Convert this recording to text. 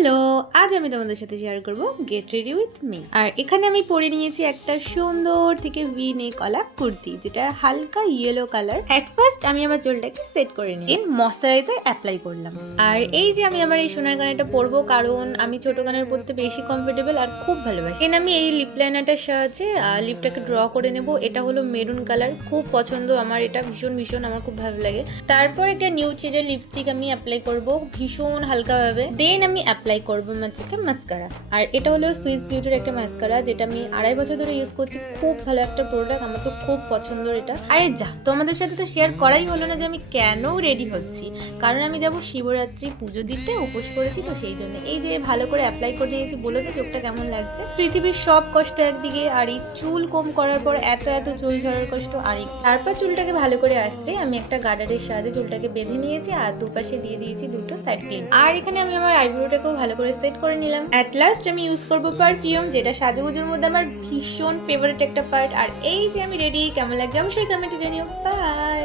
Hello, আজ আমি তোমাদের সাথে শেয়ার করব গেট রেডি উইথ মি। আর এখানে আমি পরে নিয়েছি একটা সুন্দর থেকে ভি নেক ওয়ালা কুর্তি, যেটা হালকা ইয়েলো কালার। এট ফার্স্ট আমি আমার চুলটাকে সেট করে নিই, দেন ময়শ্চারাইজার অ্যাপ্লাই করলাম। আর এই যে আমি আমার এই সোনার কানেরটা পরবো, কারণ আমি ছোট কানের পরতে বেশি কমফোর্টেবল আর খুব ভালোবাসি। দেন আমি এই লিপ লাইনারটার সাহায্যে লিপটাকে ড্র করে নেব। এটা হলো মেরুন কালার, খুব পছন্দ আমার এটা, ভীষণ ভীষণ আমার খুব ভালো লাগে। তারপর একটা নিউড শেডের লিপস্টিক আমি অ্যাপ্লাই করব ভীষণ হালকাভাবে। দেন আমি অ্যাপ্লাই করবো হচ্ছে মাস্কারা। আর এটা হলো সুইস বিউটির একটা মাস্কারা, যেটা আমি 2.5 বছর ধরে ইউজ করছি। খুব ভালো একটা প্রোডাক্ট, আমার তো খুব পছন্দের এটা। আরে যা, তোমাদের সাথে তো শেয়ার করাই হলো না যে আমি কেন রেডি হচ্ছি। কারণ আমি যাব শিবরাত্রি পুজো দিতে, উপোস করেছি, তো সেই জন্য এই যে ভালো করে অ্যাপ্লাই করে নিয়েছি। বলে তো চোখটা কেমন লাগছে। পৃথিবীর সব কষ্ট একদিকে, আর এই চুল কম করার পর এত চুল ঝরার কষ্ট আরেক। তারপর চুলটাকে ভালো করে আসছে, আমি একটা গার্ডারের সাহায্যে চুলটাকে বেঁধে নিয়েছি আর দুপাশে দিয়ে দিয়েছি দুটো সাইড ক্লিপ। আর এখানে আমি আমার আইব্রোটাকেও ভালো করে সেট করে নিলাম। অ্যাট লাস্ট আমি ইউজ করবো পারফিউম, যেটা সাজুগুজুর মধ্যে আমার ভীষণ ফেভারিট একটা পার্ট। আর এই যে আমি রেডি, কেমন লাগছে অবশ্যই কমেন্টে জানিও। বাই।